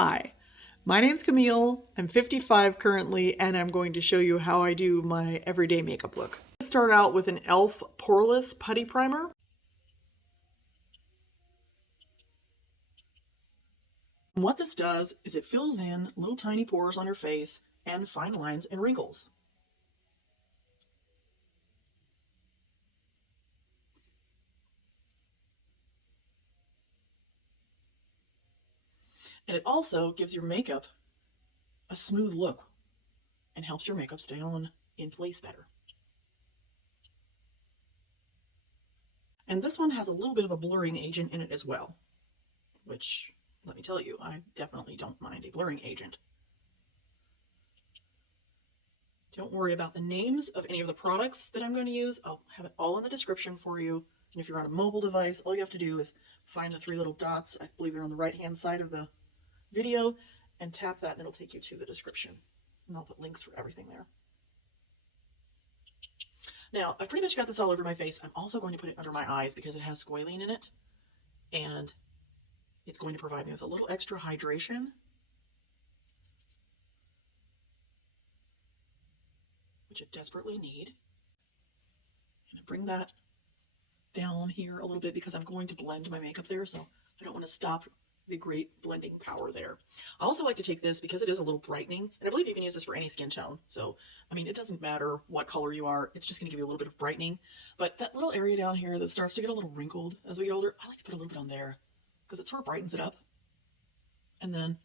Hi, my name's Camille. I'm 55 currently, and I'm going to show you how I do my everyday makeup look. Let's start out with an e.l.f. Poreless Putty Primer. And what this does is it fills in little tiny pores on your face and fine lines and wrinkles. And it also gives your makeup a smooth look and helps your makeup stay on in place better. And this one has a little bit of a blurring agent in it as well, which, let me tell you, I definitely don't mind a blurring agent. Don't worry about the names of any of the products that I'm going to use. I'll have it all in the description for you. And if you're on a mobile device, all you have to do is find the three little dots. I believe they're on the right-hand side of the video, and tap that and it'll take you to the description. And I'll put links for everything there. Now, I've pretty much got this all over my face. I'm also going to put it under my eyes because it has squalene in it, and it's going to provide me with a little extra hydration, which I desperately need. And I bring that down here a little bit because I'm going to blend my makeup there, so I don't want to stop the great blending power there. I also like to take this because it is a little brightening, and I believe you can use this for any skin tone. So, I mean, it doesn't matter what color you are, it's just going to give you a little bit of brightening. But that little area down here that starts to get a little wrinkled as we get older, I like to put a little bit on there because it sort of brightens it up. And then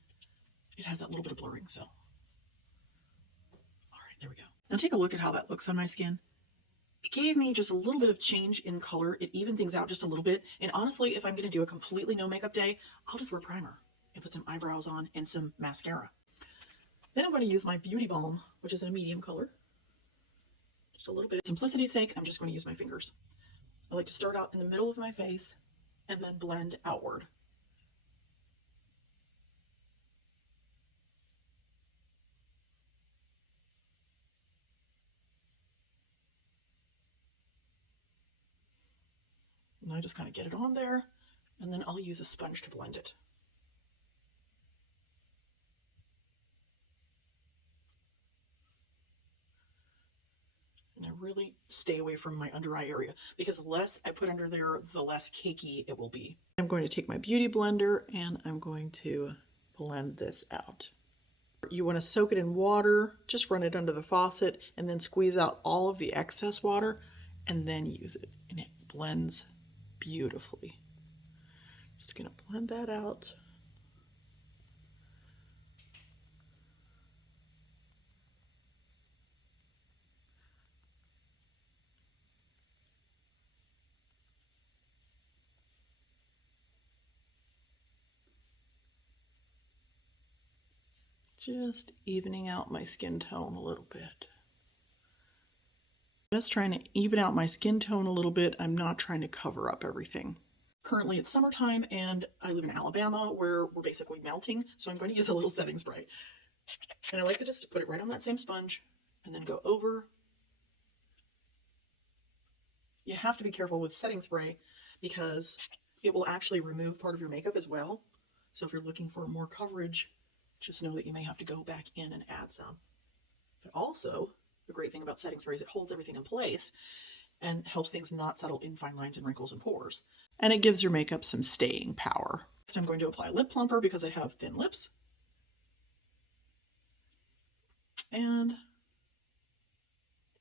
it has that little bit of blurring, so. All right, there we go. Now take a look at how that looks on my skin. It gave me just a little bit of change in color. It evened things out just a little bit. And honestly, if I'm going to do a completely no makeup day, I'll just wear primer and put some eyebrows on and some mascara. Then I'm going to use my Beauty Balm, which is in a medium color. Just a little bit. For simplicity's sake, I'm just going to use my fingers. I like to start out in the middle of my face and then blend outward. And I just kind of get it on there, and then I'll use a sponge to blend it. And I really stay away from my under eye area because the less I put under there, the less cakey it will be. I'm going to take my beauty blender and I'm going to blend this out. You want to soak it in water, just run it under the faucet and then squeeze out all of the excess water and then use it, and it blends beautifully. Just going to blend that out. Just evening out my skin tone a little bit. Just trying to even out my skin tone a little bit. I'm not trying to cover up everything. Currently it's summertime and I live in Alabama where we're basically melting, so I'm going to use a little setting spray. And I like to just put it right on that same sponge and then go over. You have to be careful with setting spray because it will actually remove part of your makeup as well. So if you're looking for more coverage, just know that you may have to go back in and add some. But also, the great thing about setting spray is it holds everything in place and helps things not settle in fine lines and wrinkles and pores. And it gives your makeup some staying power. Next, I'm going to apply a lip plumper because I have thin lips. And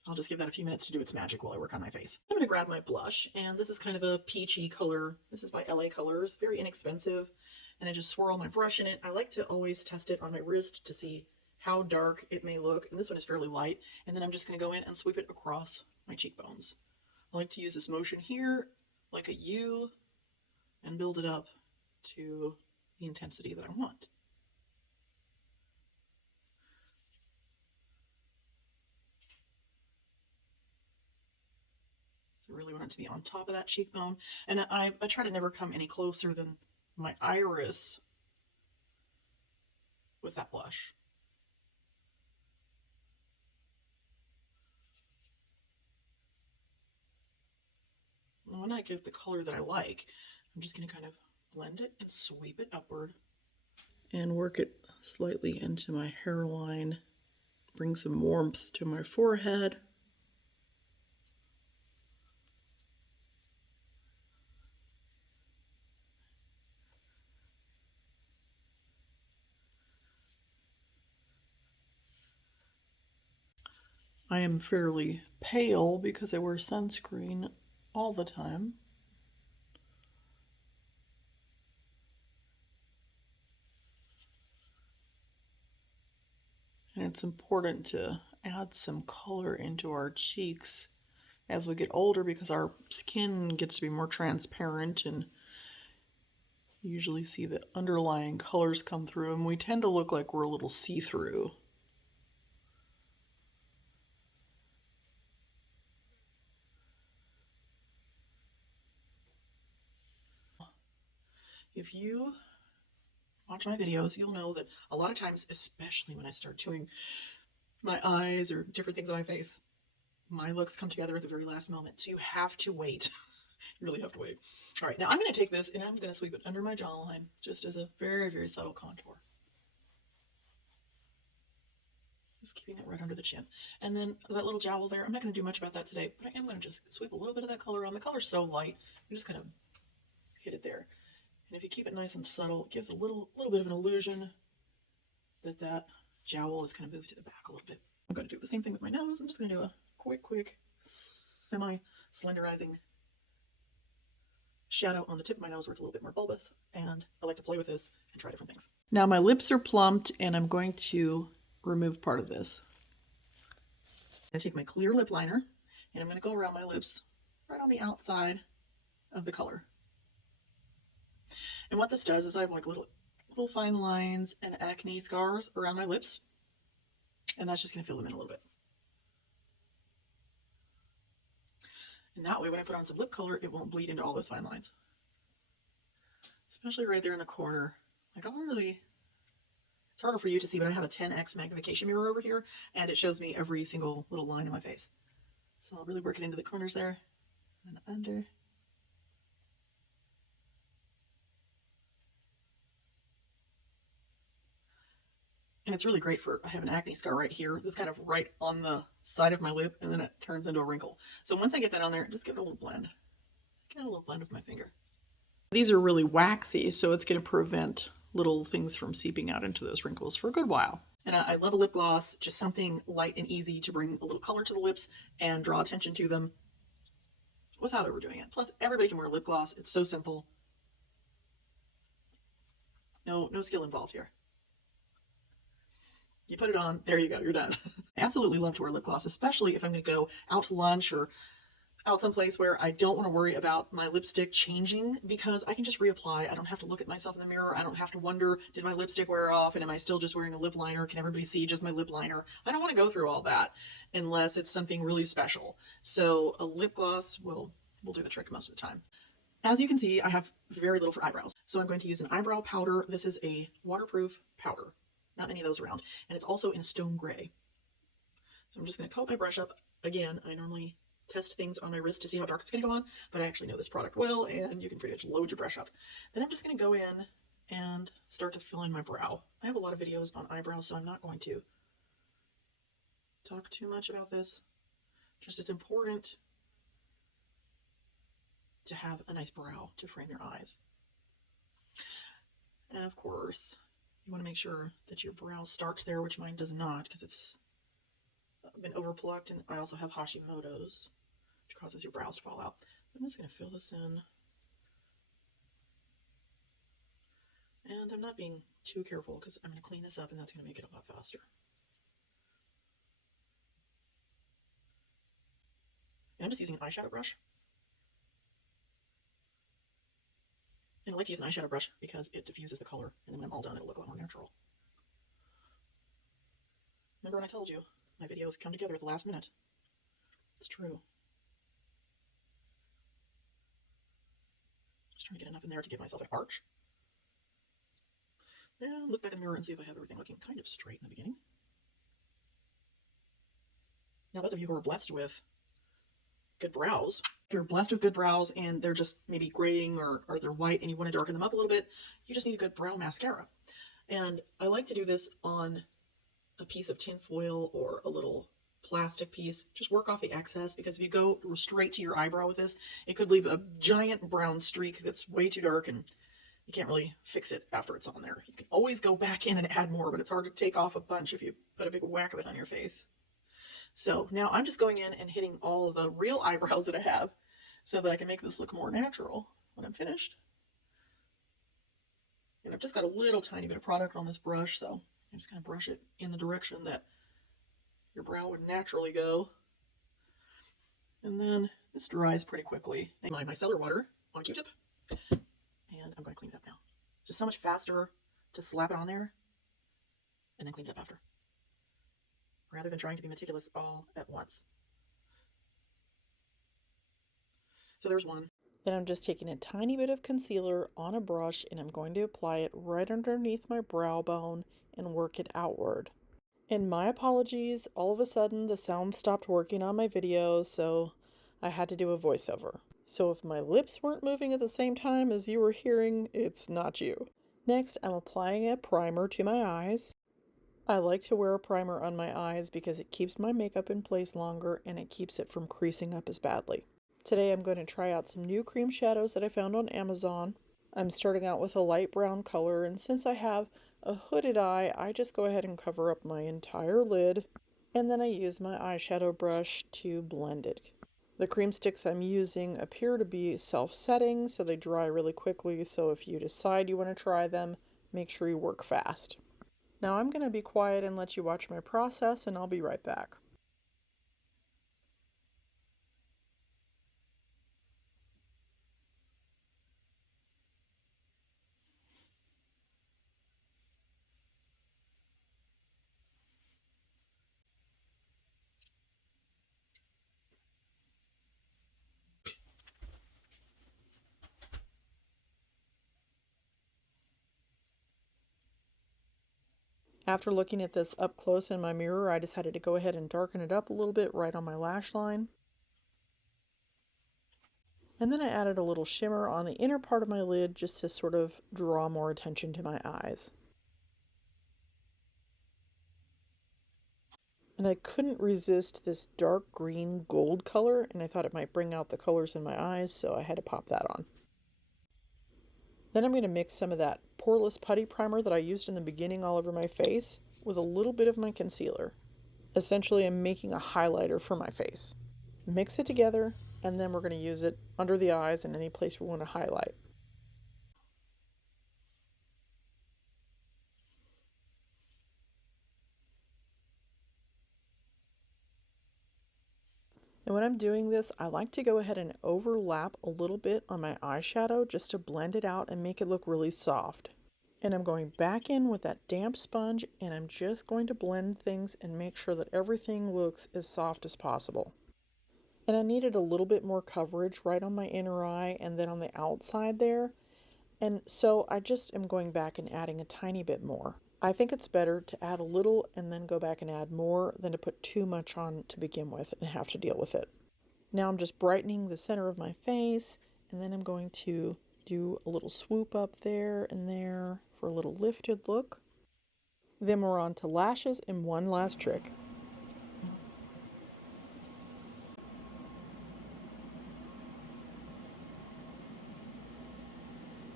I'll just give that a few minutes to do its magic while I work on my face. I'm going to grab my blush, and this is kind of a peachy color. This is by LA Colors, very inexpensive. And I just swirl my brush in it. I like to always test it on my wrist to see how dark it may look. And this one is fairly light. And then I'm just going to go in and sweep it across my cheekbones. I like to use this motion here like a U and build it up to the intensity that I want. So I really want it to be on top of that cheekbone. And I try to never come any closer than my iris with that blush. And when I get the color that I like, I'm just going to kind of blend it and sweep it upward. and work it slightly into my hairline. Bring some warmth to my forehead. I am fairly pale because I wear sunscreen all the time. And it's important to add some color into our cheeks as we get older because our skin gets to be more transparent, and you usually see the underlying colors come through, and we tend to look like we're a little see-through. If you watch my videos, you'll know that a lot of times, especially when I start doing my eyes or different things on my face, my looks come together at the very last moment. So you have to wait. You really have to wait. All right, now I'm going to take this and I'm going to sweep it under my jawline just as a very, very subtle contour. Just keeping it right under the chin. And then that little jowl there, I'm not going to do much about that today, but I am going to just sweep a little bit of that color on. The color's so light, I'm just going to hit it there. And if you keep it nice and subtle, it gives a little bit of an illusion that that jowl is kind of moved to the back a little bit. I'm going to do the same thing with my nose. I'm just going to do a quick, semi-slenderizing shadow on the tip of my nose where it's a little bit more bulbous. And I like to play with this and try different things. Now my lips are plumped and I'm going to remove part of this. I'm going to take my clear lip liner and I'm going to go around my lips right on the outside of the color. And what this does is I have like little fine lines and acne scars around my lips, and that's just going to fill them in a little bit. And that way when I put on some lip color, it won't bleed into all those fine lines. Especially right there in the corner. Like it's harder for you to see, but I have a 10x magnification mirror over here, and it shows me every single little line in my face. So I'll really work it into the corners there, and under. And it's really great for, I have an acne scar right here that's kind of right on the side of my lip, and then it turns into a wrinkle. So once I get that on there, just give it a little blend. Get a little blend with my finger. These are really waxy, so it's going to prevent little things from seeping out into those wrinkles for a good while. And I love a lip gloss, just something light and easy to bring a little color to the lips and draw attention to them without overdoing it. Plus, everybody can wear lip gloss. It's so simple. No skill involved here. You put it on, there you go, you're done. I absolutely love to wear lip gloss, especially if I'm going to go out to lunch or out someplace where I don't want to worry about my lipstick changing, because I can just reapply. I don't have to look at myself in the mirror. I don't have to wonder, did my lipstick wear off and am I still just wearing a lip liner? Can everybody see just my lip liner? I don't want to go through all that unless it's something really special. So a lip gloss will do the trick most of the time. As you can see, I have very little for eyebrows. So I'm going to use an eyebrow powder. This is a waterproof powder. Not many of those around. And it's also in stone gray. So I'm just going to coat my brush up. Again, I normally test things on my wrist to see how dark it's going to go on, but I actually know this product well, and you can pretty much load your brush up. Then I'm just going to go in and start to fill in my brow. I have a lot of videos on eyebrows, so I'm not going to talk too much about this. Just it's important to have a nice brow to frame your eyes. And of course, you want to make sure that your brow starts there, which mine does not, because it's been overplucked, and I also have Hashimoto's, which causes your brows to fall out. So I'm just going to fill this in. And I'm not being too careful because I'm going to clean this up, and that's going to make it a lot faster. And I'm just using an eyeshadow brush. And I like to use an eyeshadow brush because it diffuses the color, and then when I'm all done, it'll look a lot more natural. Remember when I told you my videos come together at the last minute? It's true. Just trying to get enough in there to give myself an arch. And look back in the mirror and see if I have everything looking kind of straight in the beginning. Now, those of you who are blessed with good brows, if you're blessed with good brows and they're just maybe graying or they're white and you want to darken them up a little bit, you just need a good brow mascara. And I like to do this on a piece of tin foil or a little plastic piece. Just work off the excess, because if you go straight to your eyebrow with this, it could leave a giant brown streak that's way too dark, and you can't really fix it after it's on there. You can always go back in and add more, but it's hard to take off a bunch if you put a big whack of it on your face. So now I'm just going in and hitting all of the real eyebrows that I have so that I can make this look more natural when I'm finished. And I've just got a little tiny bit of product on this brush, so I'm just going to brush it in the direction that your brow would naturally go. And then this dries pretty quickly. My micellar water on a Q-tip, and I'm going to clean it up now. It's just so much faster to slap it on there and then clean it up after, rather than trying to be meticulous all at once. So there's one. Then I'm just taking a tiny bit of concealer on a brush, and I'm going to apply it right underneath my brow bone and work it outward. And my apologies, all of a sudden the sound stopped working on my video, so I had to do a voiceover. So if my lips weren't moving at the same time as you were hearing, it's not you. Next, I'm applying a primer to my eyes. I like to wear a primer on my eyes because it keeps my makeup in place longer and it keeps it from creasing up as badly. Today I'm going to try out some new cream shadows that I found on Amazon. I'm starting out with a light brown color, and since I have a hooded eye, I just go ahead and cover up my entire lid, and then I use my eyeshadow brush to blend it. The cream sticks I'm using appear to be self-setting, so they dry really quickly, so if you decide you want to try them, make sure you work fast. Now I'm going to be quiet and let you watch my process, and I'll be right back. After looking at this up close in my mirror, I decided to go ahead and darken it up a little bit right on my lash line. And then I added a little shimmer on the inner part of my lid just to sort of draw more attention to my eyes. And I couldn't resist this dark green gold color, and I thought it might bring out the colors in my eyes, so I had to pop that on. Then I'm going to mix some of that poreless putty primer that I used in the beginning all over my face with a little bit of my concealer. Essentially, I'm making a highlighter for my face. Mix it together, and then we're going to use it under the eyes and any place we want to highlight. And when I'm doing this, I like to go ahead and overlap a little bit on my eyeshadow just to blend it out and make it look really soft. And I'm going back in with that damp sponge, and I'm just going to blend things and make sure that everything looks as soft as possible. And I needed a little bit more coverage right on my inner eye and then on the outside there. And so I just am going back and adding a tiny bit more. I think it's better to add a little and then go back and add more than to put too much on to begin with and have to deal with it. Now I'm just brightening the center of my face, and then I'm going to do a little swoop up there and there for a little lifted look. Then we're on to lashes and one last trick.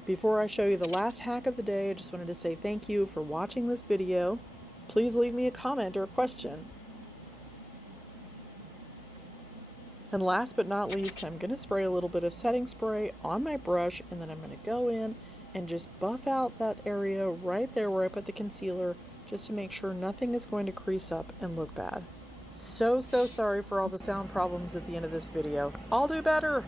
Before I show you the last hack of the day, I just wanted to say thank you for watching this video. Please leave me a comment or a question. And last but not least, I'm going to spray a little bit of setting spray on my brush, and then I'm going to go in and just buff out that area right there where I put the concealer, just to make sure nothing is going to crease up and look bad. So sorry for all the sound problems at the end of this video. I'll do better!